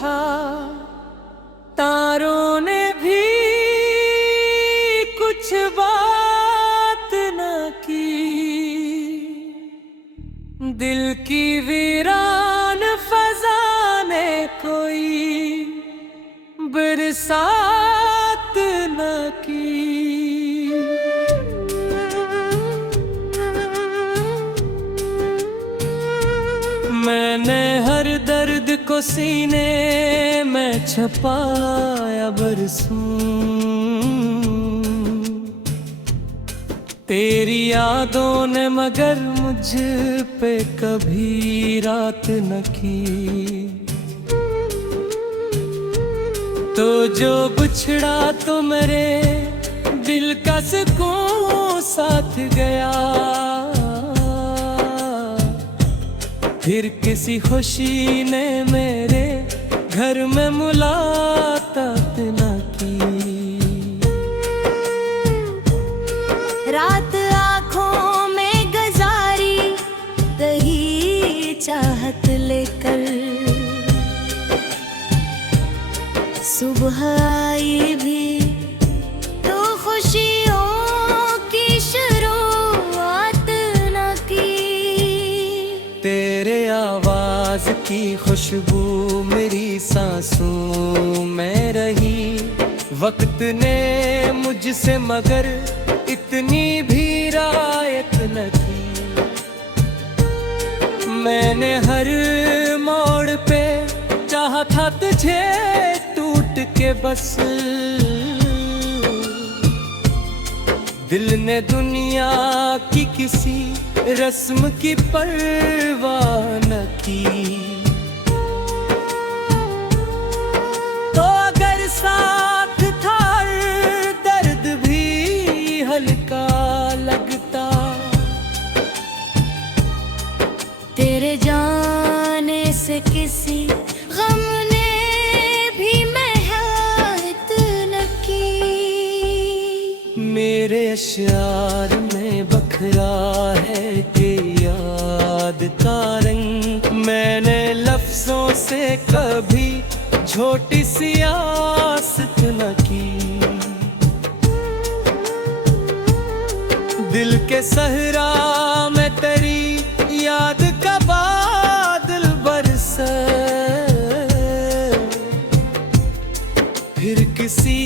था, तारों ने भी कुछ बात न की। दिल की वीरान फजा ने कोई बरसात न की। मैंने हर दर्द को सीने में छुपाया बरसों, तेरी यादों ने मगर मुझ पे कभी रात न की। तो जो बिछड़ा तो मेरे दिल का सुकून साथ गया, फिर किसी खुशी ने मेरे घर में मुलाकात न की। रात आँखों में गुजारी कही चाहत लेकर, सुबह आई भी तो खुशियों की शुरुआत न की। तेरे आवाज की खुशबू मेरी सांसों में रही, वक्त ने मुझसे मगर इतनी भी रायत न की। मैंने हर मोड़ पे चाहा था तुझे टूट के बस, दिल ने दुनिया की किसी रस्म की परवाह न की। तो अगर साथ था दर्द भी हल्का लगता, तेरे जाने से किसी गम ने भी मेहनत न की। मेरे अश्यार में बखरा है कि याद का रंग, मैंने लफ्जों से कभी छोटी सी आसत न की। दिल के सहरा में तेरी याद का बादल बरसे, फिर किसी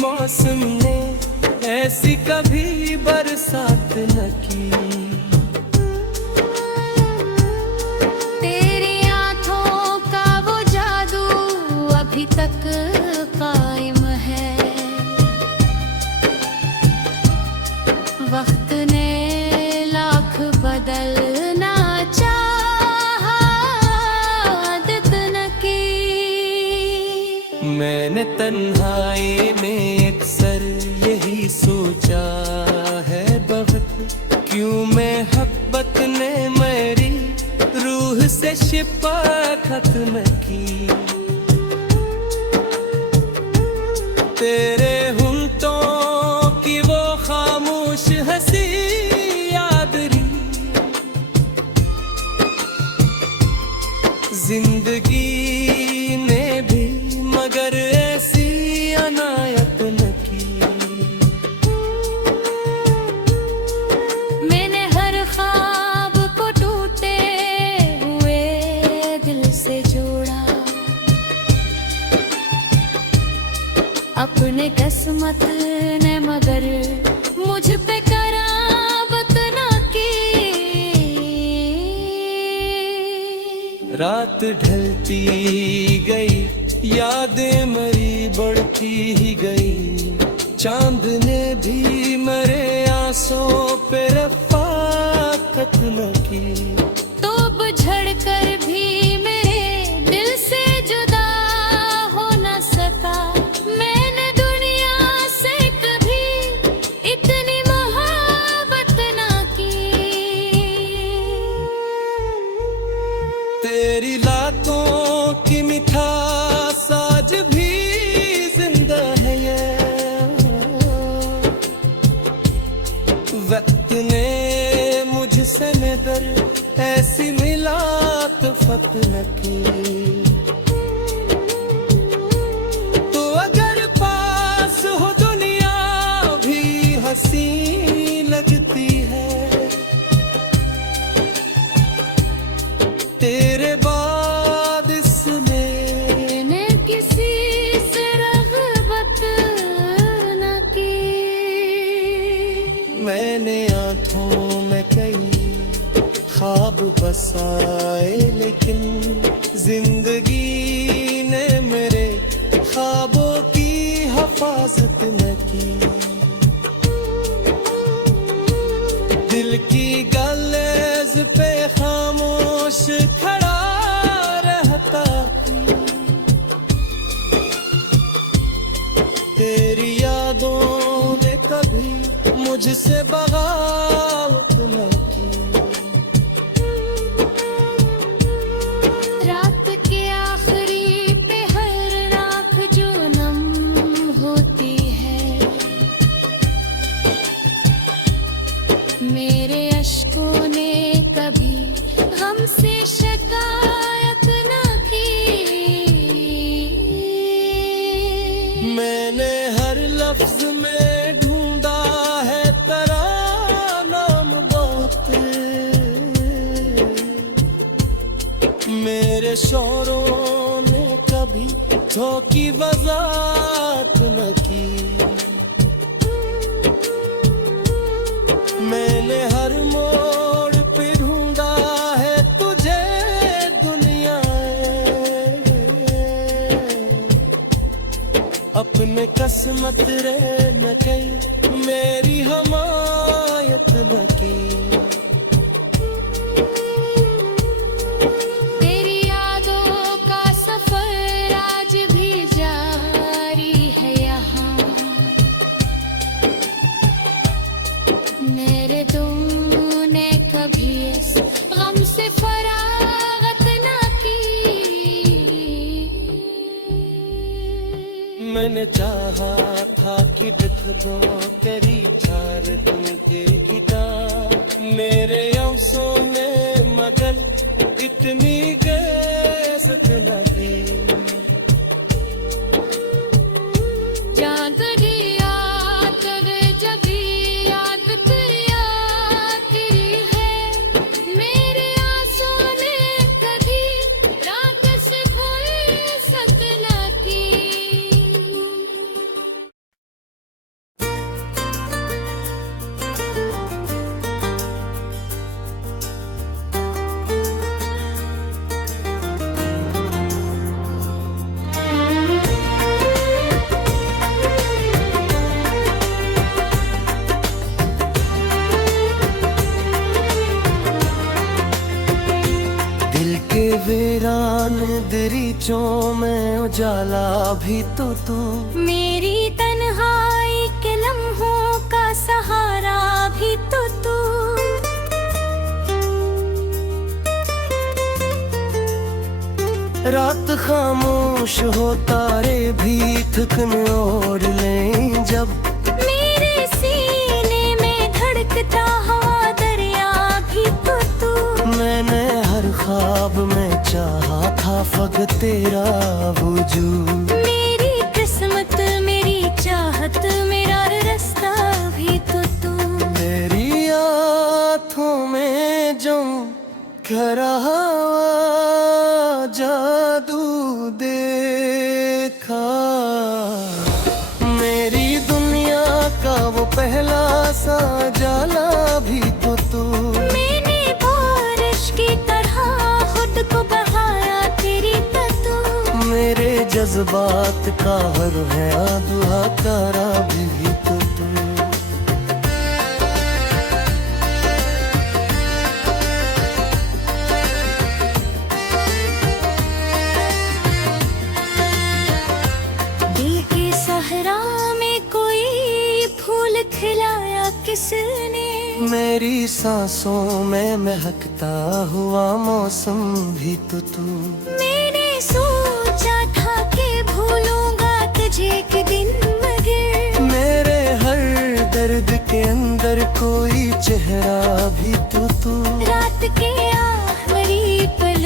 मौसम ने ऐसी कभी बरसात न की। तेरी आँखों का वो जादू अभी तक कायम है, वक्त ने लाख बदलना चाहा आदत न की। मैंने तन्हाई में अक्सर यही सोचा है बहुत, क्यों मोहब्बत ने मेरी रूह से शिपा खत्म की। तेरे होंठों की वो खामोश हंसी याद रही, जिंदगी ने भी मगर ऐसी अनायत न की। मैंने हर ख्वाब को टूटे हुए दिल से जोड़ा, अपने किस्मत ने मगर मुझ पे करामत न की। रात ढलती गई, यादें मरी बढ़ती ही गई, चांद ने भी मेरे आंसुओं पे रफ़ाकत न की। तो बुझड़ कर भी मेरे दिल से जुदा हो न सका, मैंने दुनिया से कभी इतनी मोहब्बत न की। तेरी रातों की मिठास आज भी जिंदा है ये, वक्त ने मुझसे नजर ऐसी मिला तो फक न की। आए, लेकिन जिंदगी ने मेरे ख्वाबों की हिफाजत न की। दिल की गलेज पे खामोश खड़ा रहता, तेरी यादों ने कभी मुझसे बगावत न की। रात के आखिरी पहर राख जो नम होती है, मेरे अश्कों ने कभी हमसे शिकायत न की। मैंने हर लफ्ज में ढूंढा है तेरा नाम बात, मेरे शौरों ने कभी धोखी वजात न की। मैंने हर मोड़ पे ढूंढा है तुझे दुनिया, अपने किस्मत रे न कही, मेरी हमायत न की। तेरी यादों का सफर आज भी जारी है यहाँ, मेरे तुमने कभी इस गम से फरागत न की। मैंने चाहा था कि दिख दो तेरी चार दिन के किताब मेरे आंसों में, मगर इतनी गैसत न दी। चांद दिया तेरे जगी याद तेरी आखिरी है, मेरे आंसू ने कभी रात से फुर्सत न की। दिल के वीरान दरीचों में उजाला भी तो तू, मेरी तन्हाई के लम्हों का सहारा भी तो तू। रात खामोश हो तारे भी थकन ओढ़ लें जब, मेरे सीने में धड़कता हवा दरिया भी तो तू। मैंने हर ख्वाब में चाहा था फकत तेरा वजूद, मेरी किस्मत मेरी चाहत मेरा रास्ता भी तो तू। तेरी आँखों में जो खरा जादू देखा, मेरी दुनिया का वो पहला सा जाला भी तो तू। मैंने बारिश की तरह खुद को बहाया तेरी तू। मेरे जज्बात का हर है दुआ करा भी तो तू। दिल के सहरा में कोई फूल खिलाया किसने, मेरी सांसों में महकता हुआ मौसम भी तो तू। मैंने सोचा था कि भूलूंगा तुझे एक दिन, मगर मेरे हर दर्द के अंदर कोई चेहरा भी तो तू। रात के आखिरी पल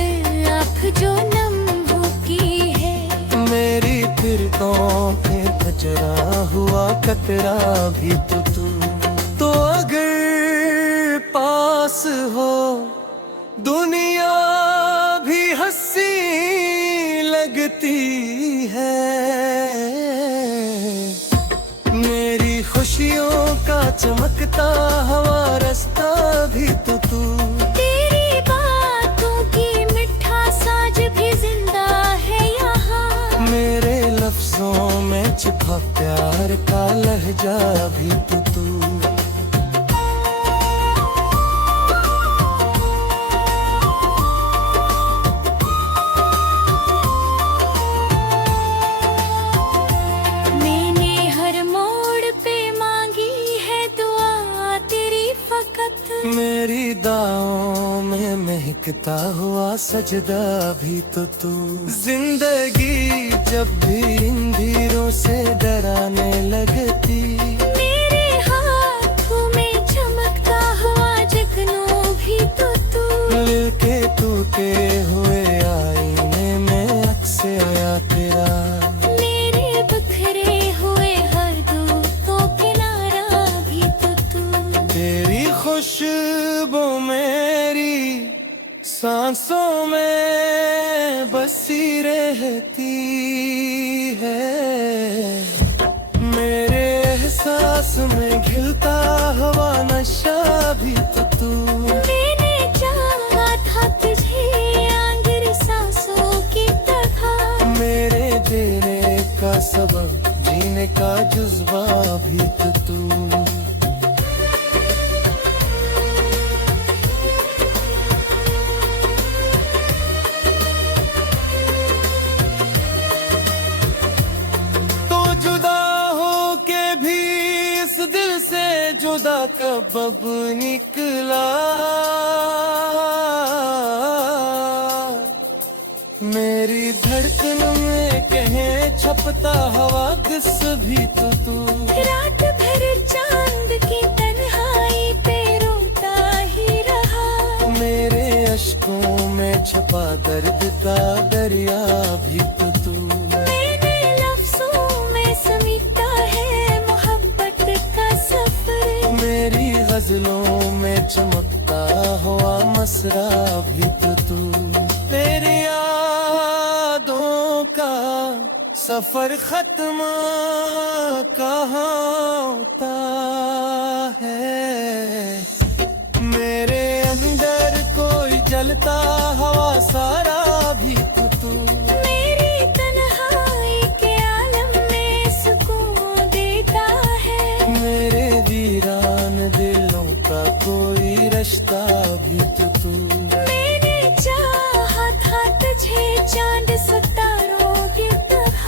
आँख जो नम हो की है, मेरी फिरकों पे कचरा हुआ कतरा भी तो तू। तो अगर पास हो दुनिया भी हंसी लगती है, मेरी खुशियों का चमकता हवा रास्ता भी तो तू। तेरी बात कहा प्यार का लहजा भी तो तू। मैंने हर मोड़ पे मांगी है दुआ तेरी फकत, मेरी दाओं में महकता हुआ सजदा भी तो तू। जिंदगी जब भी अंधेरों से डराने लगती, मेरे हाथों में चमकता हुआ जगनू भी तो तू। मिल के टूटे हुए आईने में अक्स आया तेरा, मेरे बिखरे हुए हर दोस्तों किनारा भी तो तू। तेरी खुशबू मेरी सांसों में बसी रहती है, मेरे एहसास में घिलता हुआ नशा भी तो तू। मैंने चाहा था तुझे आंगर सांसों की तरह, मेरे जीने का सबब जीने का जुज्बा भी तो तू। जुदा कब अब निकला, मेरी धड़कन में कहीं छपता हवा किस भी तो तू। रात भर चांद की तन्हाई पे रोता ही रहा, मेरे अश्कों में छपा दर्द का दरिया भी तो तू। मैंने लफ्जों में समेटा है मोहब्बत का सफर, मेरी गजलों में चमकता हुआ मसरा भी तो तू। तेरी यादों का सफर खत्म कहाँ होता है, मेरे अंदर कोई जलता हुआ सारा भी तो तू। मेरी तन्हाई के आलम में सुकून देता है, मेरे वीरान दिलों का कोई रिश्ता भी तो तू। मैंने चाहा था तुझे चांद सितारों की तरह,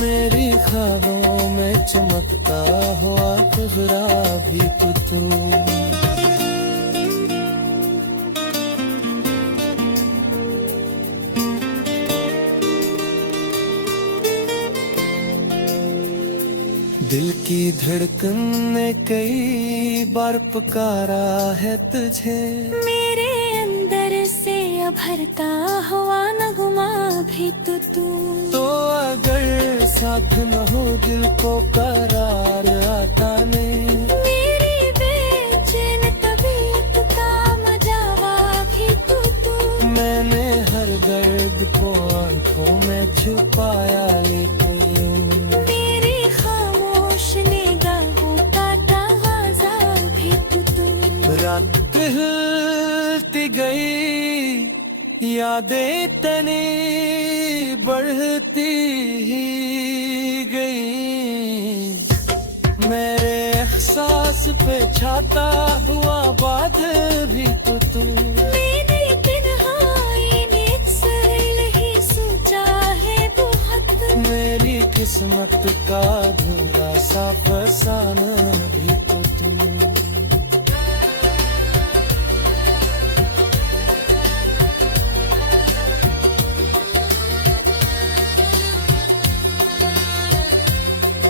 मेरी ख्वाबों में चमकता हुआ कोहरा भी तो तू। दिल की धड़कन ने कई बार पुकारा है तुझे, मेरे अंदर से अभरता हुआ नगमा भी तो तू। तो अगर साथ न हो दिल को करार आता नहीं, मेरी बेचैन तबीयत का मजावा भी तो तू। मैंने हर दर्द को आंखों में छुपाया लेकिन मेरी खामोश निगाहों का तगाजा भी तो तू। रात हिलती गई यादें तनी बढ़ती ही गई, मेरे एहसास पे छाता हुआ बादल भी तो तू। मैंने तन्हाई में अक्सर ही सोचा है बहुत, मेरी किस्मत का अधूरा सा फसाना भी तो तू।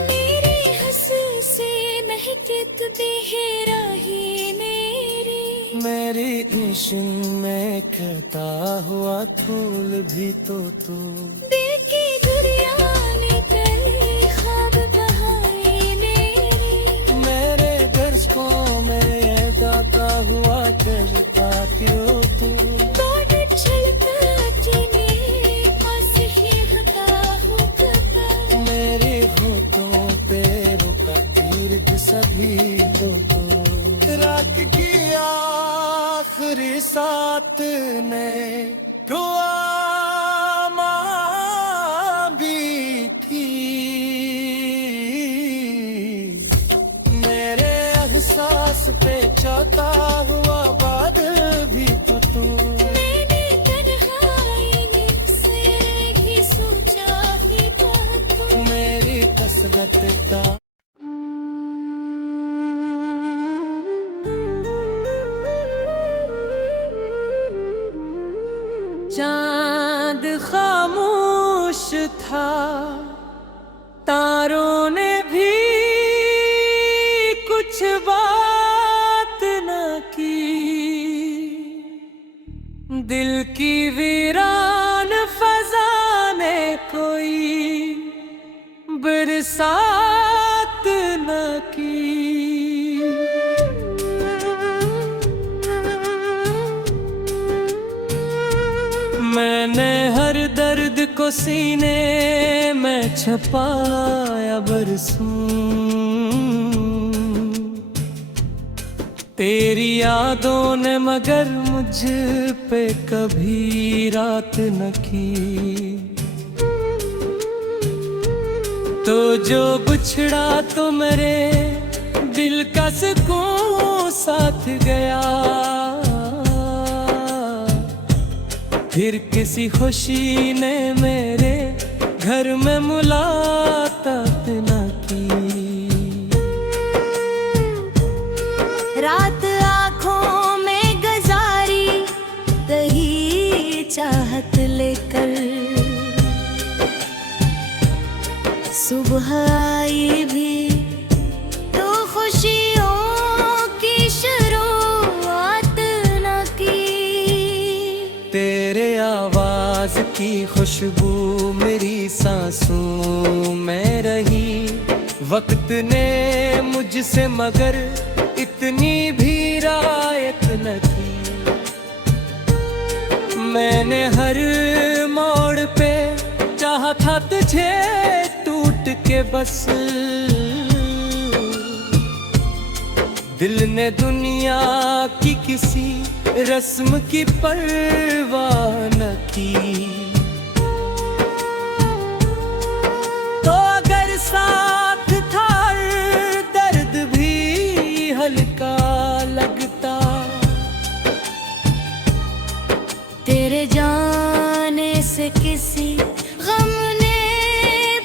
मेरी हंसी से महके तू बेहरा ही मेरी, मेरी इश्क में कहता हुआ फूल भी तो तू। देखी दुनिया ने कई ख्वाब बहाए मेरे, मेरे दर्शकों में ये गाता हुआ चलता क्यों तू। कोट छलका जीने पास ही हता हुक्का, मेरे होठों पे रुका तीर सभी दो तो। रात की आखिरी साथ ने दुआ मां भी थी, पे चाहता हुआ बादल भी तो तू। मैंने तन्हाई में से ही सोचा ही था तू। मेरी कसरत का चांद खामोश था, तारों ने भी कुछ बात न की। दिल की वीरान फजा में कोई बरसात न की। मैंने हर दर्द को सीने में छुपाया बरसों, तेरी यादों ने मगर मुझ पे कभी रात न की। तो जो बिछड़ा तो मेरे दिल का सुकून साथ गया, फिर किसी खुशी ने मेरे घर में मुलाकात न की। रात आँखों में गुजारी कही चाहत लेकर, सुबह आई भी तो खुशियों की शुरुआत न की। तेरे आवाज की खुशबू मेरी सांसों में रही, वक्त ने मुझसे मगर इतनी भी रायत न की। मैंने हर मोड़ पे चाहा था तुझे टूट के बस, दिल ने दुनिया की किसी रस्म की परवाह न की। तो अगर साथ था दर्द भी हल्का लगता, तेरे जाने से किसी गम ने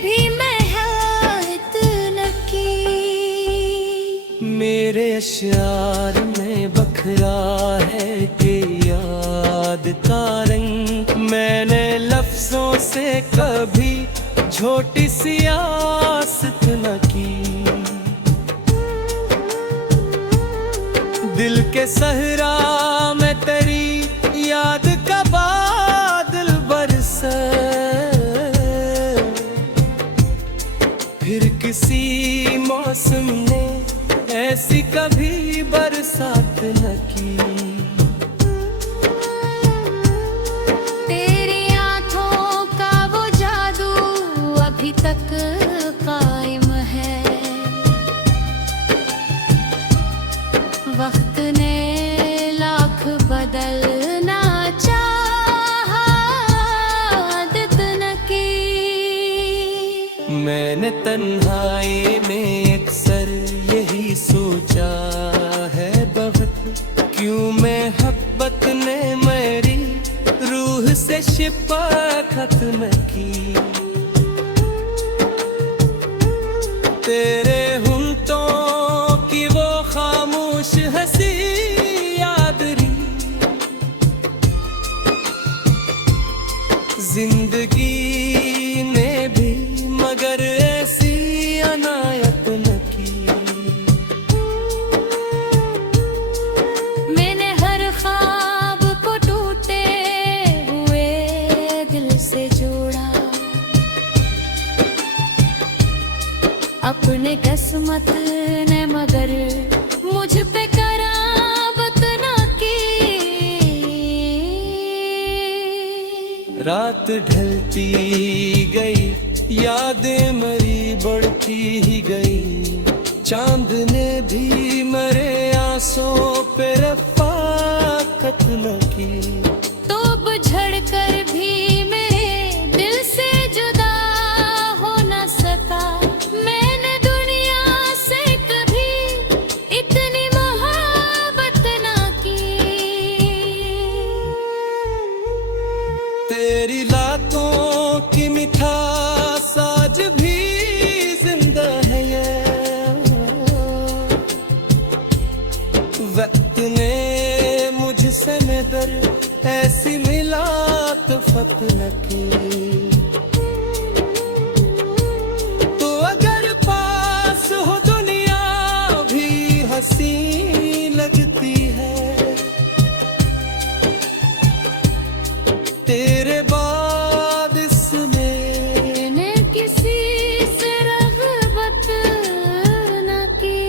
भी महत न की। मेरे अश्यार में बखरा है कि याद का रंग, मैंने लफ्जों से कभी छोटी सी आसत न की। दिल के सहरा में तेरी याद का बादल बरसे, फिर किसी मौसम ने ऐसी कभी बरसात न की। तेरी आँखों का वो जादू अभी तक कायम है, वक्त ने लाख बदलना चाहा आदत न की। मैंने तन्हाई में अक्सर यही सोचा है बहुत, क्यों मोहब्बत ने मेरी रूह से शिपा खत्म की। तेरे होंठों की वो खामोश हंसी याद रही, जिंदगी ने भी मगर ऐसी अनायत न की। मैंने हर ख्वाब को टूटे हुए दिल से जोड़ा, अपने किस्मत ने मगर मुझ पे करामत न की। रात ढलती गई, यादें मरी बढ़ती ही गई, चांद ने भी मेरे आंसुओं पे रफ़ाकत न की। तो बुझड़ कर भी मेरे दिल से जुदा हो न सका, मैंने दुनिया से कभी इतनी मोहब्बत न की। तो अगर पास हो दुनिया भी हंसी लगती है, तेरे बाद इसमें ने किसी से रग़बत न की।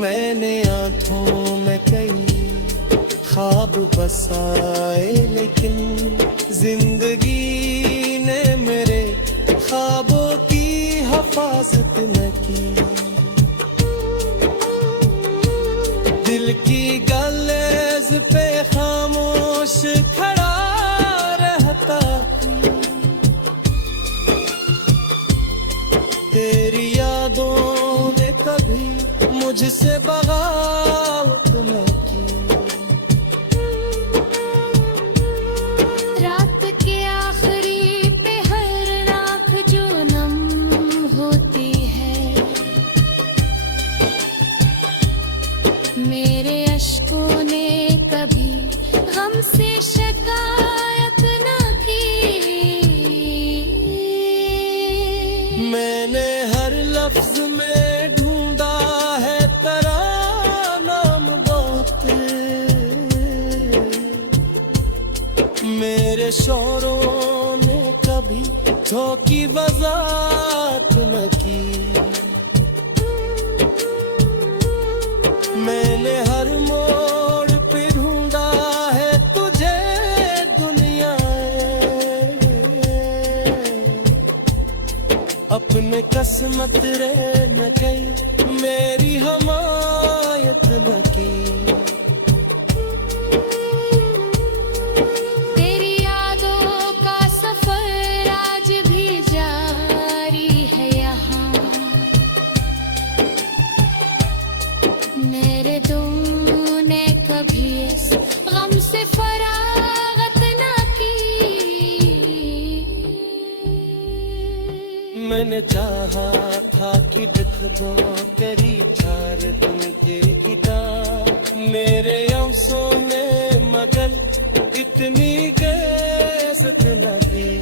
मैंने आंखों में कई ख्वाब बसाए, लेकिन जिंदगी ने मेरे ख्वाबों की हिफाजत न की। दिल की गलेज पे खामोश खड़ा रहता, तेरी यादों ने कभी मुझसे बगावत न की। रात के आखिरी पहर राख जो नम होती है, मेरे अश्कों ने कभी गम से शिकायत न की। मैंने हर लफ्ज में ढूंढा है तेरा नाम बात, मेरे शौरों ने कभी धोखी वजात न की। मैंने हर मोड़ पे ढूंढा है तुझे दुनियाए, अपने किस्मत रे न कही मेरी हमायत न की। तेरी यादों का सफर आज भी जारी है यहाँ, मेरे दिल ने कभी इस गम से फरागत न की। मैंने चाहा था कि लिख दो तेरी चार दिन की किताब मेरे आंसू में, मगर इतनी गैसत लगी।